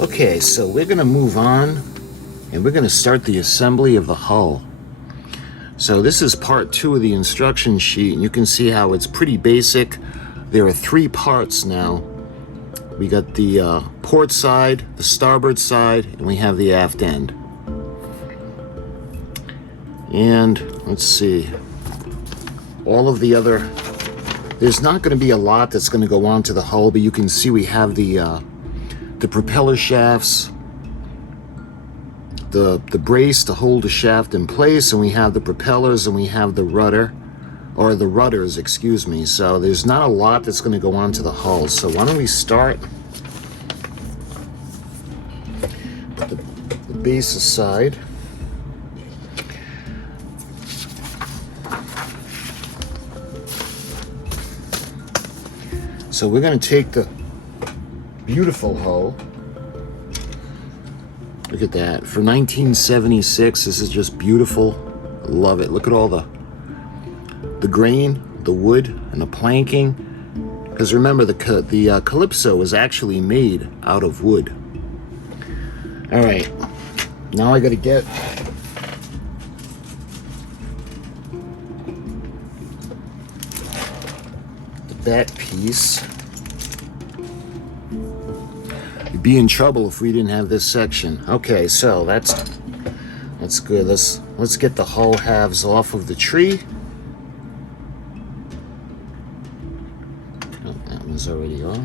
Okay, so we're going to move on and we're going to start the assembly of the hull. So this is part 2 of the instruction sheet, and you can see how it's pretty basic. There are 3 parts now. We got the port side, the starboard side, and we have the aft end. And let's see, all of the other, there's not going to be a lot that's going to go onto the hull, but you can see we have the propeller shafts, the brace to hold the shaft in place, and we have the propellers, and we have the rudder, or the rudders, excuse me. So there's not a lot that's going to go onto the hull. So why don't we start, put the base aside. So we're going to take the beautiful hull. Look at that. For 1976, this is just beautiful. I love it. Look at all the grain, the wood, and the planking. Because remember, the CALYPSO was actually made out of wood. All right. Now I got to get the back piece. We'd be in trouble if we didn't have this section. Okay, so that's good. Let's get the hull halves off of the tree. Oh, that one's already off.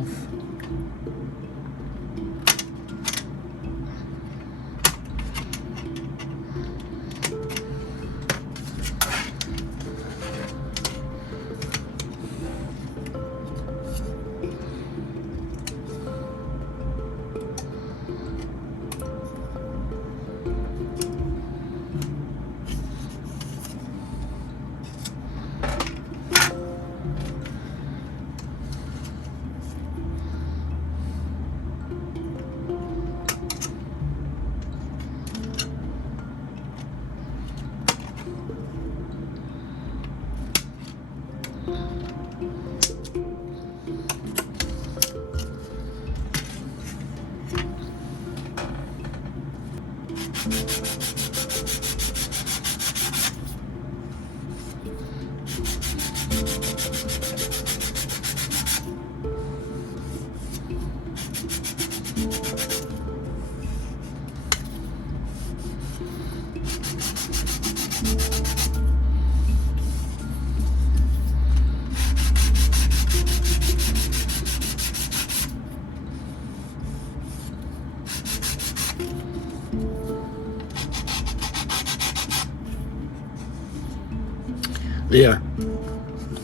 There.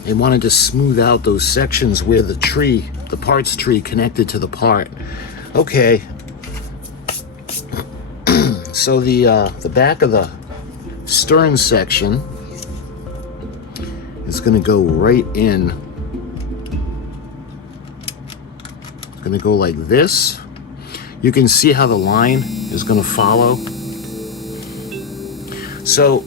They wanted to smooth out those sections where the parts tree connected to the part. Okay. So the back of the stern section is going to go right in. It's going to go like this. You can see how the line is going to follow. So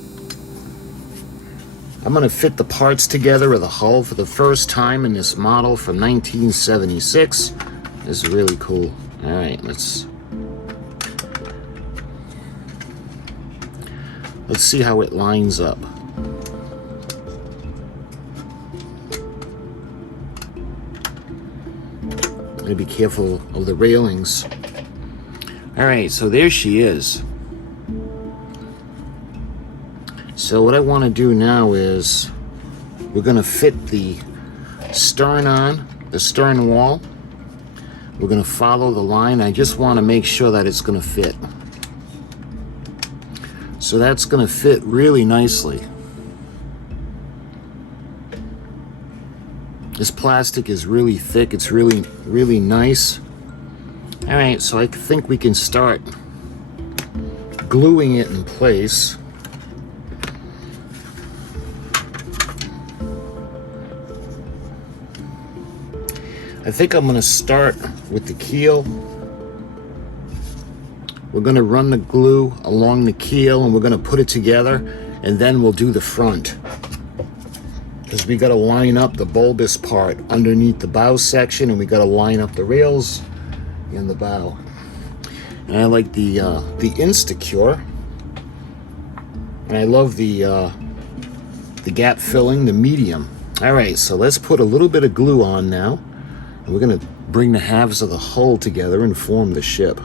I'm going to fit the parts together of the hull for the first time in this model from 1976. This is really cool. All right, let's see how it lines up. Gotta be careful of the railings. All right, so there she is. So what I want to do now is we're going to fit the stern on, the stern wall. We're going to follow the line. I just want to make sure that it's going to fit. So that's going to fit really nicely. This plastic is really thick. It's really, really nice. All right, so I think we can start gluing it in place. I think I'm going to start with the keel. We're going to run the glue along the keel and we're going to put it together, and then we'll do the front. Because we got to line up the bulbous part underneath the bow section, and we got to line up the rails in the bow. And I like the Instacure. And I love the gap filling, the medium. All right, so let's put a little bit of glue on now. And we're gonna bring the halves of the hull together and form the ship.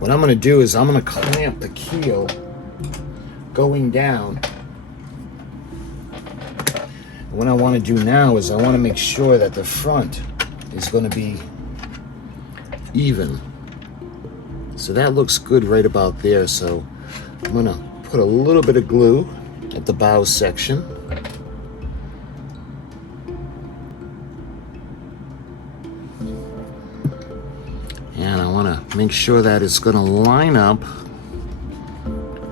What I'm going to do is I'm going to clamp the keel going down. And what I want to do now is I want to make sure that the front is going to be even. So that looks good right about there. So I'm going to put a little bit of glue at the bow section. And I want to make sure that it's going to line up.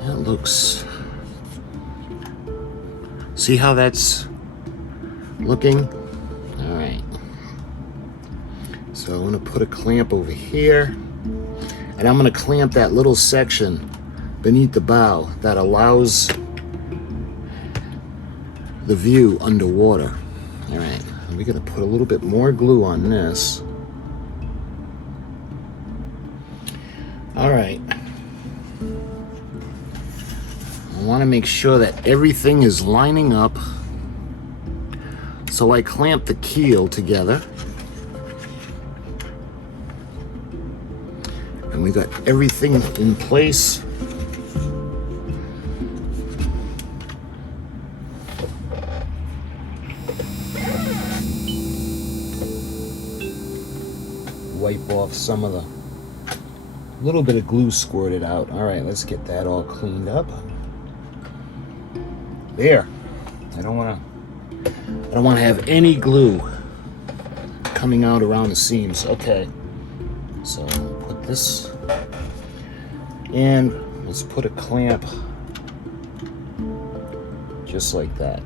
That looks... See how that's looking? All right. So I'm going to put a clamp over here. And I'm going to clamp that little section beneath the bow that allows the view underwater. All right. And we're going to put a little bit more glue on this. All right. I want to make sure that everything is lining up. So I clamp the keel together. And we got everything in place. Wipe off some of the little bit of glue squirted out. All right, let's get that all cleaned up. There. I don't want to have any glue coming out around the seams. Okay. So put this in. Let's put a clamp just like that.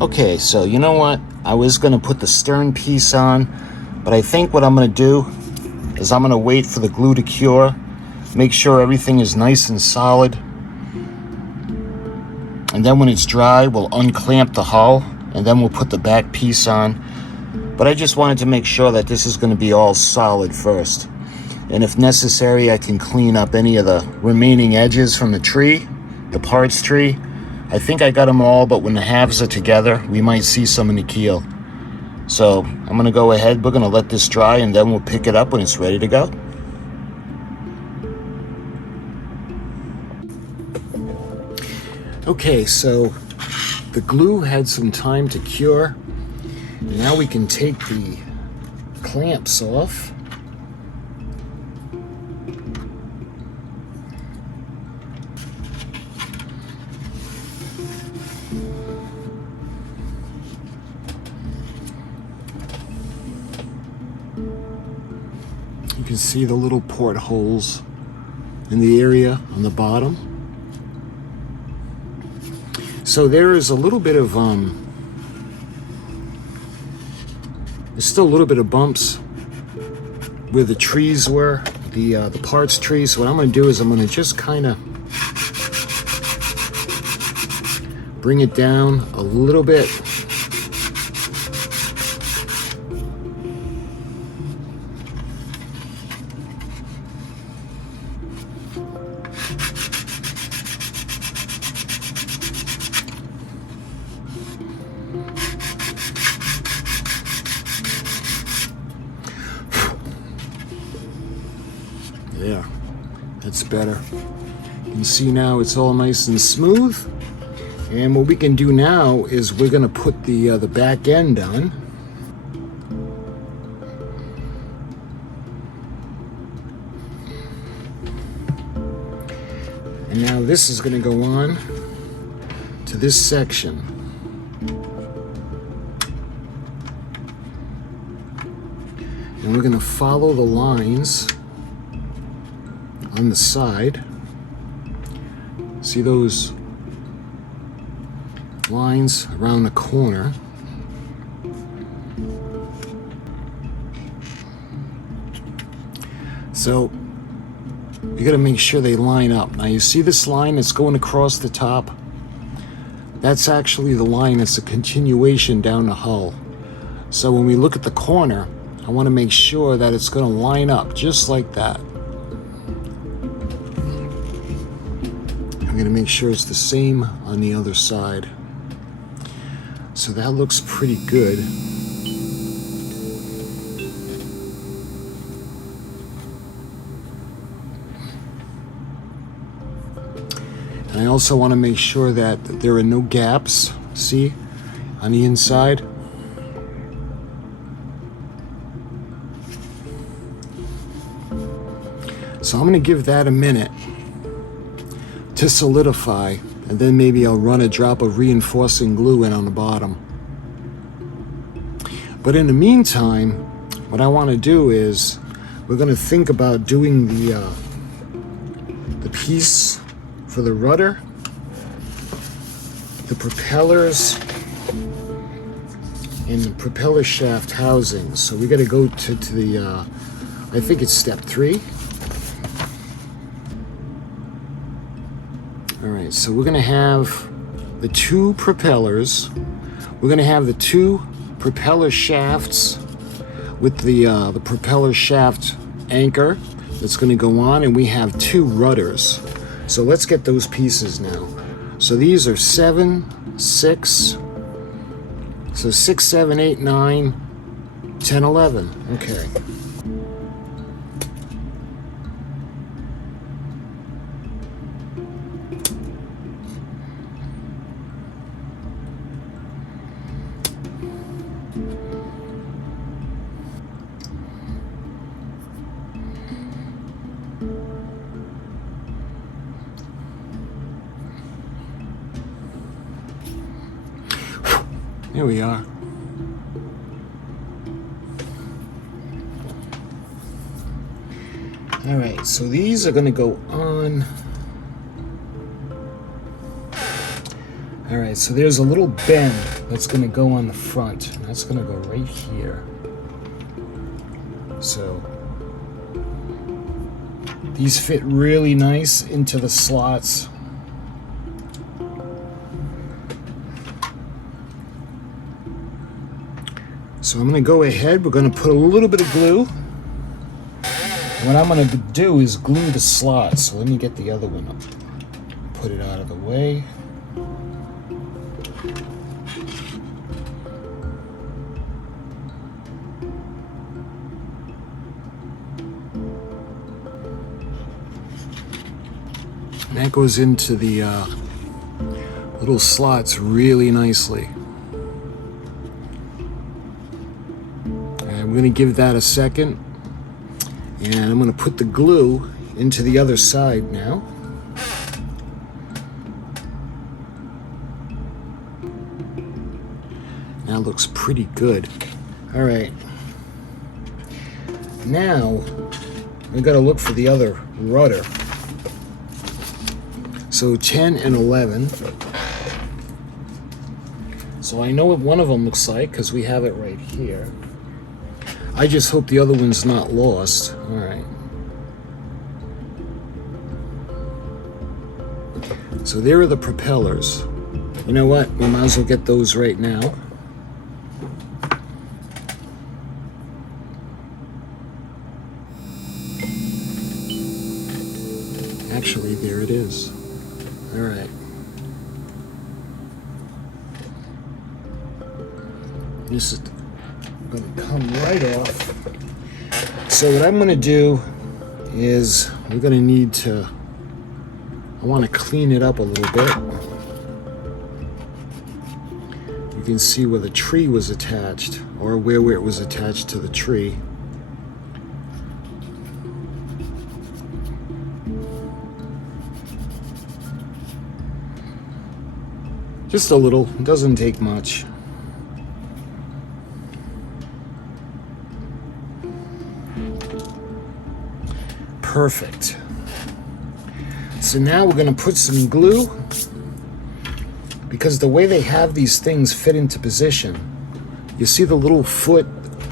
Okay, so you know what? I was going to put the stern piece on, but I think what I'm going to do is I'm going to wait for the glue to cure, make sure everything is nice and solid, and then when it's dry, we'll unclamp the hull, and then we'll put the back piece on. But I just wanted to make sure that this is going to be all solid first. And if necessary, I can clean up any of the remaining edges from the tree, the parts tree. I think I got them all, but when the halves are together, we might see some in the keel. So I'm going to go ahead, we're going to let this dry, and then we'll pick it up when it's ready to go. Okay, so the glue had some time to cure. Now we can take the clamps off. You can see the little portholes in the area on the bottom. So there is a little bit of there's still a little bit of bumps where the trees were, the parts trees. So what I'm going to do is I'm going to just kind of bring it down a little bit. Yeah, that's better. You can see now it's all nice and smooth. And what we can do now is we're going to put the back end on. And now this is going to go on to this section. And we're going to follow the lines on the side. See those lines around the corner? So you got to make sure they line up. Now you see this line that's going across the top? That's actually the line that's a continuation down the hull. So when we look at the corner, I want to make sure that it's going to line up just like that. I'm going to make sure it's the same on the other side. So that looks pretty good. And I also want to make sure that there are no gaps, see, on the inside. So I'm going to give that a minute to solidify, and then maybe I'll run a drop of reinforcing glue in on the bottom. But in the meantime, what I want to do is we're going to think about doing the piece for the rudder, the propellers, and the propeller shaft housings. So we got to go to the, I think it's step 3. All right, so we're going to have the 2 propellers. We're going to have the 2 propeller shafts with the propeller shaft anchor that's going to go on, and we have 2 rudders. So let's get those pieces now. So these are 7, 6, so 6, 7, 8, 9, 10, 11. Okay. Here we are. All right, so these are going to go on. All right, so there's a little bend that's going to go on the front, and that's going to go right here. So these fit really nice into the slots. So I'm going to go ahead, we're going to put a little bit of glue. What I'm going to do is glue the slots. So let me get the other one up. Put it out of the way. And that goes into the little slots really nicely. I'm going to give that a second, and I'm going to put the glue into the other side now. That looks pretty good. All right. Now we've got to look for the other rudder. So 10 and 11. So I know what one of them looks like because we have it right here. I just hope the other one's not lost. All right. So there are the propellers. You know what? We might as well get those right now. Actually, there it is. All right. This is going to come right off. So what I'm going to do is we're going to need to, I want to clean it up a little bit. You can see where the tree was attached, or where it was attached to the tree. Just a little, it doesn't take much. Perfect. So now we're going to put some glue, because the way they have these things fit into position, you see the little foot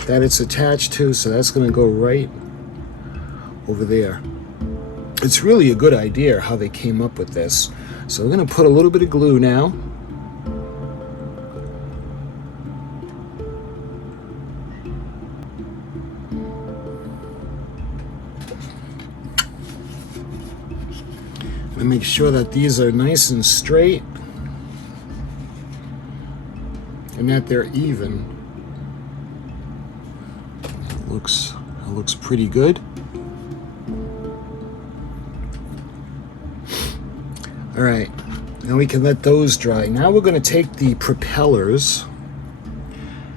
that it's attached to, so that's going to go right over there. It's really a good idea how they came up with this. So we're going to put a little bit of glue now. And make sure that these are nice and straight and that they're even. It looks pretty good. All right, now we can let those dry. Now we're going to take the propellers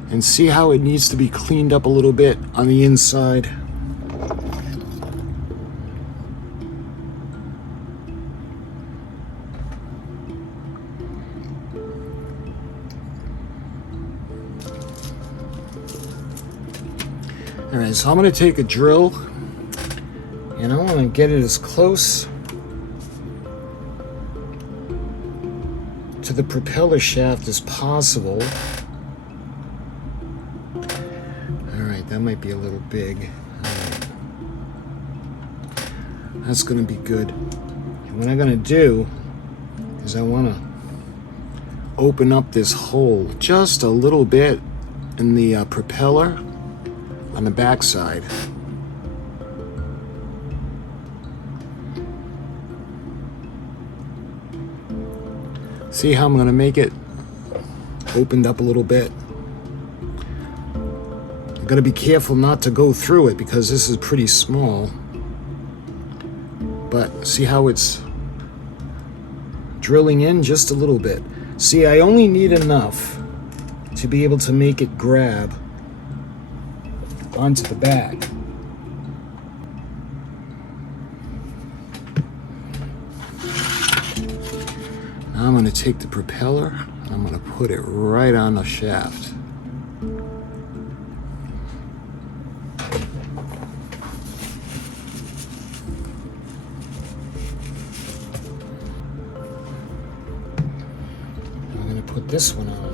and see how it needs to be cleaned up a little bit on the inside. All right, so I'm going to take a drill and I want to get it as close to the propeller shaft as possible. All right, that might be a little big. All right. That's going to be good. And what I'm going to do is I want to open up this hole just a little bit in the propeller on the back side. See how I'm going to make it opened up a little bit? I'm going to be careful not to go through it because this is pretty small. But see how it's drilling in just a little bit. See, I only need enough to be able to make it grab onto the back. Now I'm going to take the propeller and I'm going to put it right on the shaft. I'm going to put this one on.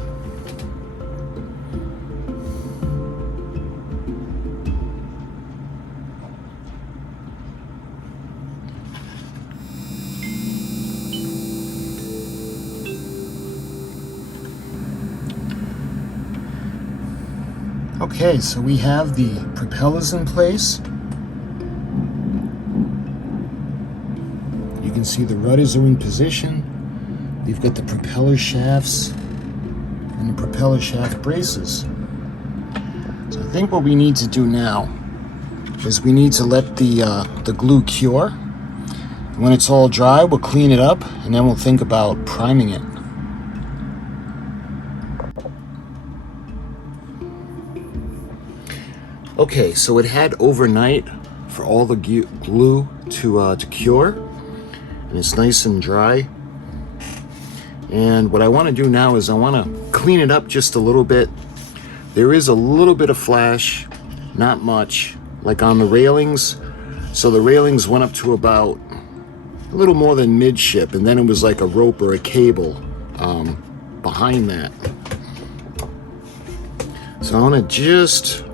Okay, so we have the propellers in place. You can see the rudders are in position. We've got the propeller shafts and the propeller shaft braces. So I think what we need to do now is we need to let the glue cure. When it's all dry, we'll clean it up and then we'll think about priming it. Okay, so it had overnight for all the glue to cure, and it's nice and dry. And what I want to do now is I want to clean it up just a little bit. There is a little bit of flash, not much, like on the railings. So the railings went up to about a little more than midship, and then it was like a rope or a cable behind that. So I want to just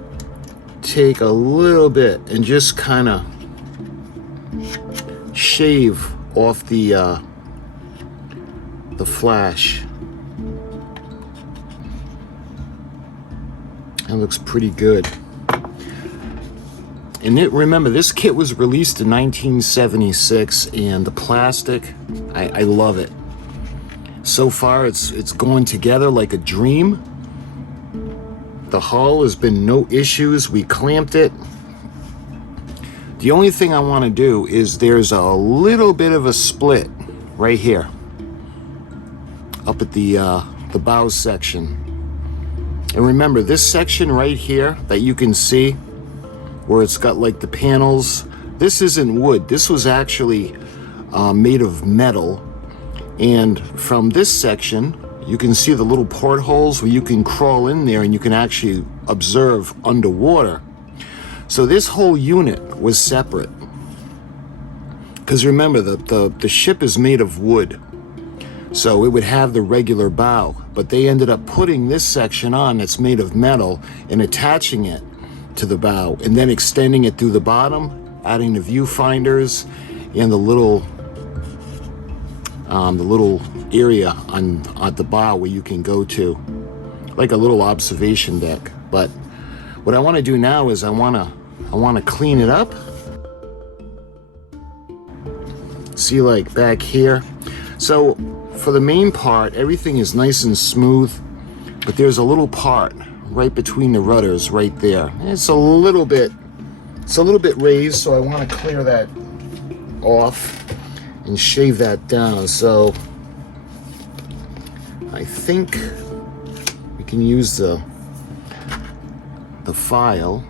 take a little bit and just kind of shave off the flash. That looks pretty good. And remember, this kit was released in 1976, and the plastic, I love it. So far, it's going together like a dream. The hull has been no issues. We clamped it. The only thing I want to do is there's a little bit of a split right here, up at the bow section. And remember, this section right here that you can see, where it's got like the panels, this isn't wood. This was actually made of metal. And from this section, you can see the little portholes where you can crawl in there and you can actually observe underwater. So this whole unit was separate. Because remember, the ship is made of wood, so it would have the regular bow, but they ended up putting this section on that's made of metal and attaching it to the bow, and then extending it through the bottom, adding the viewfinders and the little area at the bow where you can go to, like a little observation deck. But what I want to do now is I want to clean it up. See, like back here. So for the main part, everything is nice and smooth, but there's a little part right between the rudders right there. It's a little bit raised, so I want to clear that off and shave that down. So I think we can use the file.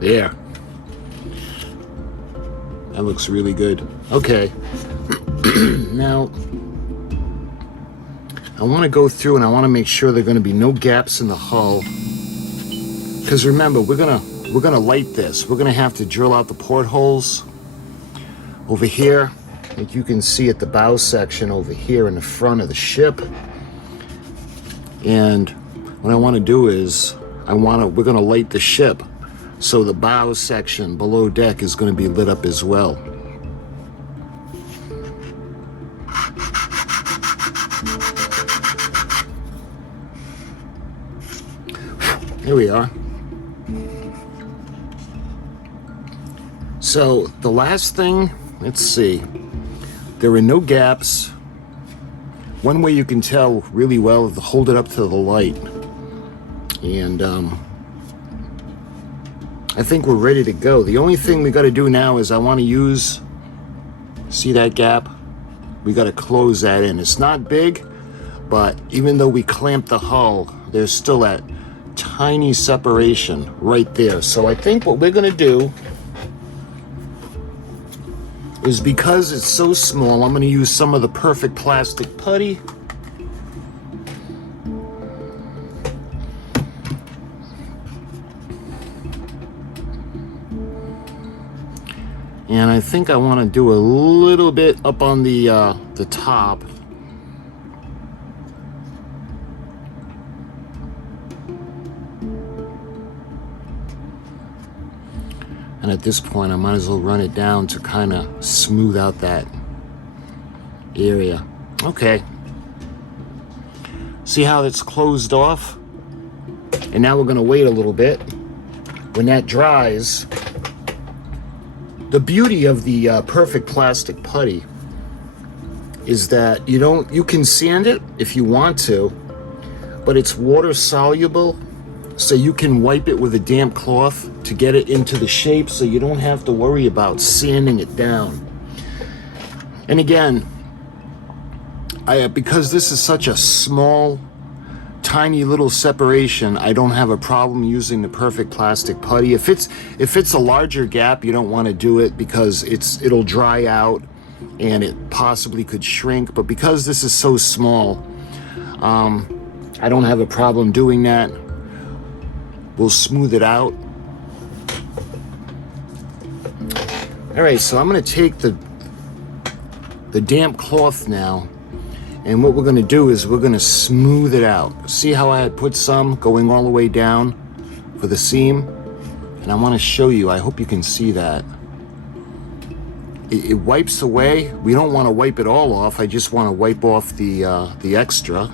There. That looks really good. Okay. Now, I want to go through and I want to make sure there are going to be no gaps in the hull. Because remember, we're gonna light this. We're gonna have to drill out the portholes over here, like you can see at the bow section over here in the front of the ship. And what I want to do is we're gonna light the ship, so the bow section below deck is going to be lit up as well. Here we are. So the last thing, let's see, there are no gaps. One way you can tell really well is to hold it up to the light. And I think we're ready to go. The only thing we got to do now is I want to use, see that gap? We got to close that in. It's not big, but even though we clamped the hull, there's still that tiny separation right there. So I think what we're going to do is, because it's so small, I'm going to use some of the perfect plastic putty. And I think I want to do a little bit up on the top. And at this point, I might as well run it down to kind of smooth out that area. Okay. See how it's closed off? And now we're going to wait a little bit. When that dries, the beauty of the perfect plastic putty is that you can sand it if you want to, but it's water soluble, so you can wipe it with a damp cloth to get it into the shape, so you don't have to worry about sanding it down. And again, because this is such a small, tiny little separation, I don't have a problem using the perfect plastic putty. If it's a larger gap, you don't want to do it because it'll dry out and it possibly could shrink. But because this is so small, I don't have a problem doing that. We'll smooth it out. All right, so I'm going to take the damp cloth now, and what we're going to do is we're going to smooth it out. See how I had put some going all the way down for the seam? And I want to show you, I hope you can see that. It wipes away. We don't want to wipe it all off. I just want to wipe off the extra.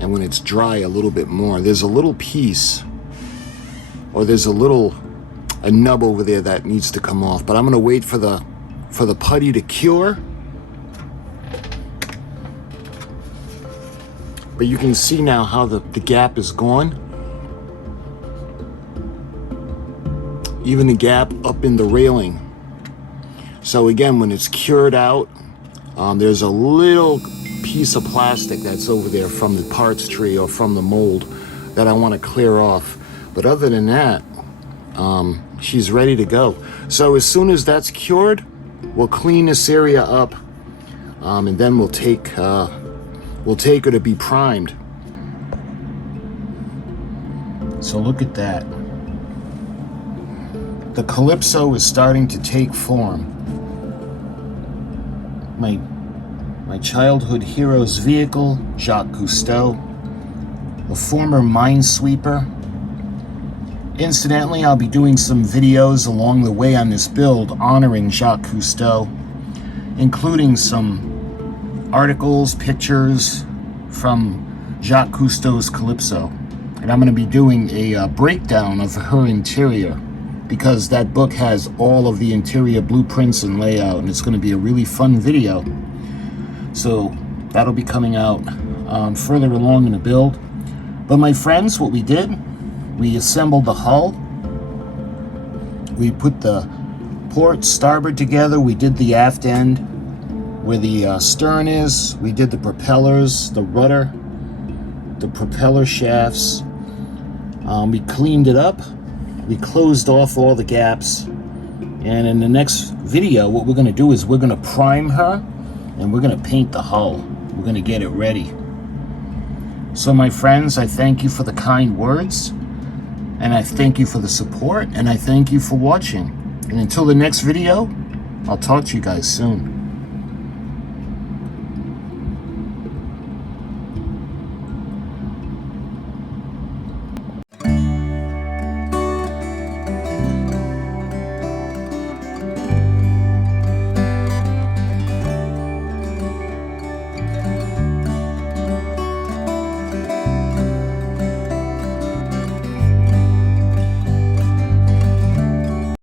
And when it's dry a little bit more, there's a little piece, or there's a nub over there that needs to come off. But I'm going to wait for the putty to cure. But you can see now how the gap is gone. Even the gap up in the railing. So again, when it's cured out, there's a little piece of plastic that's over there from the parts tree or from the mold that I want to clear off. But other than that, she's ready to go. So as soon as that's cured, we'll clean this area up, and then we'll take her to be primed. So look at that. The CALYPSO is starting to take form. My childhood hero's vehicle, Jacques Cousteau, a former minesweeper. Incidentally, I'll be doing some videos along the way on this build honoring Jacques Cousteau, including some articles, pictures from Jacques Cousteau's CALYPSO. And I'm going to be doing a breakdown of her interior, because that book has all of the interior blueprints and layout, and it's going to be a really fun video. So that'll be coming out further along in the build. But my friends, what we did, we assembled the hull. We put the port, starboard together. We did the aft end where the stern is. We did the propellers, the rudder, the propeller shafts. We cleaned it up. We closed off all the gaps. And in the next video, what we're going to do is we're going to prime her and we're going to paint the hull. We're going to get it ready. So my friends, I thank you for the kind words, and I thank you for the support, and I thank you for watching. And until the next video, I'll talk to you guys soon.